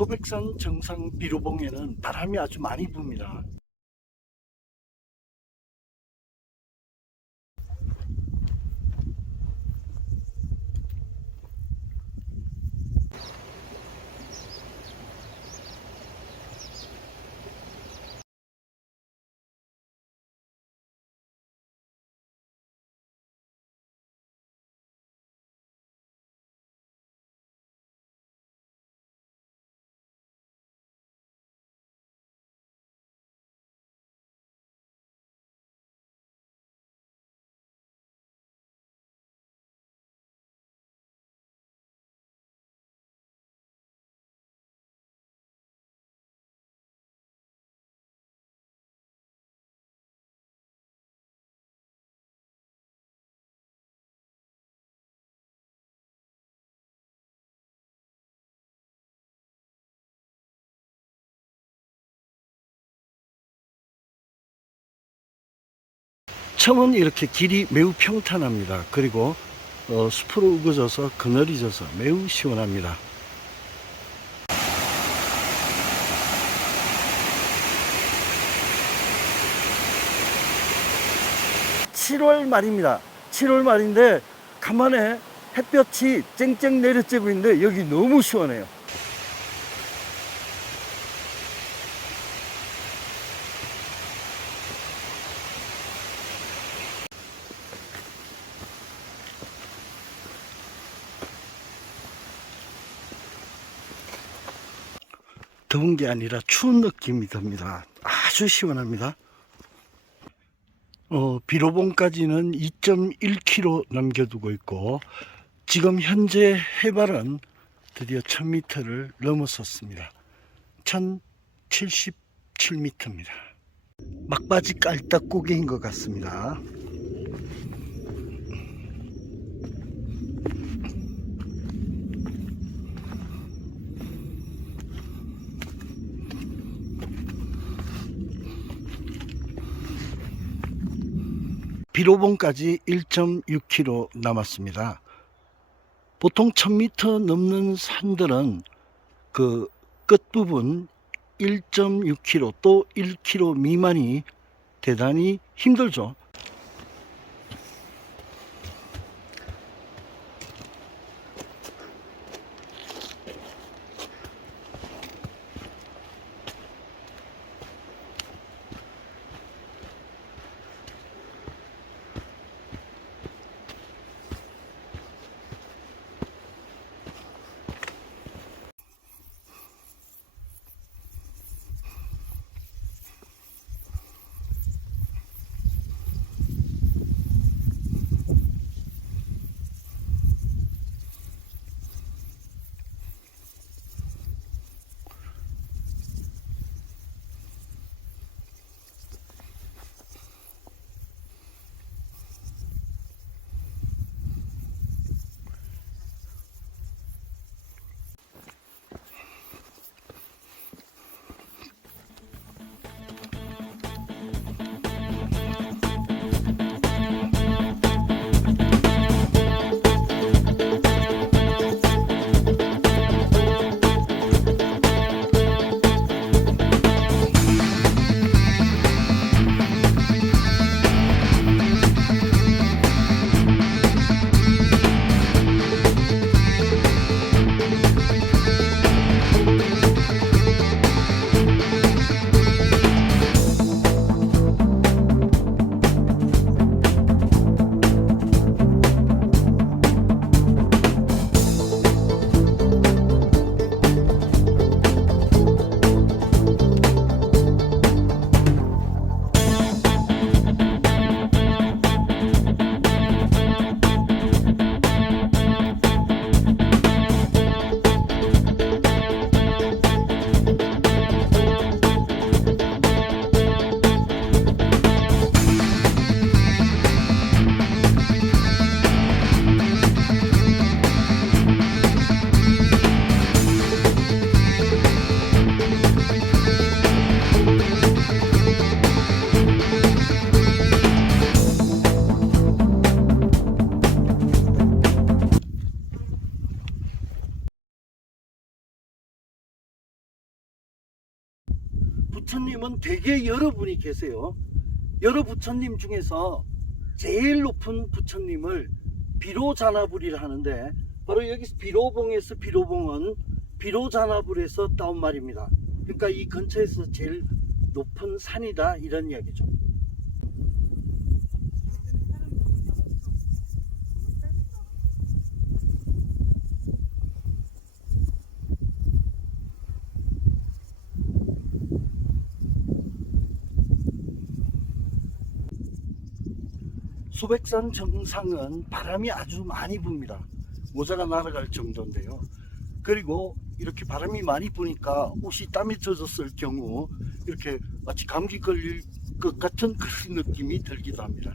소백산 정상 비로봉에는 바람이 아주 많이 붑니다. 처음은 이렇게 길이 매우 평탄합니다. 그리고 어, 숲으로 우거져서 그늘이 져서 매우 시원합니다. 7월 말입니다. 7월 말인데 간만에 햇볕이 쨍쨍 내려쬐고 있는데 여기 너무 시원해요. 더운 게 아니라 추운 느낌이 듭니다. 아주 시원합니다. 어, 비로봉까지는 2.1km 남겨두고 있고 지금 현재 해발은 드디어 1000m를 넘어섰습니다. 1077m입니다. 막바지 깔딱 고개인 것 같습니다. 비로봉까지 1.6km 남았습니다. 보통 1000m 넘는 산들은 그 끝부분 1.6km 또 1km 미만이 대단히 힘들죠. 부처님은 되게 여러 분이 계세요. 여러 부처님 중에서 제일 높은 부처님을 비로자나불이라 하는데 바로 여기서 비로봉에서 비로봉은 비로자나불에서 따온 말입니다. 그러니까 이 근처에서 제일 높은 산이다 이런 이야기죠. 수백산 정상은 바람이 아주 많이 붑니다. 모자가 날아갈 정도인데요. 그리고 이렇게 바람이 많이 부니까 옷이 땀에 젖었을 경우 이렇게 마치 감기 걸릴 것 같은 그런 느낌이 들기도 합니다.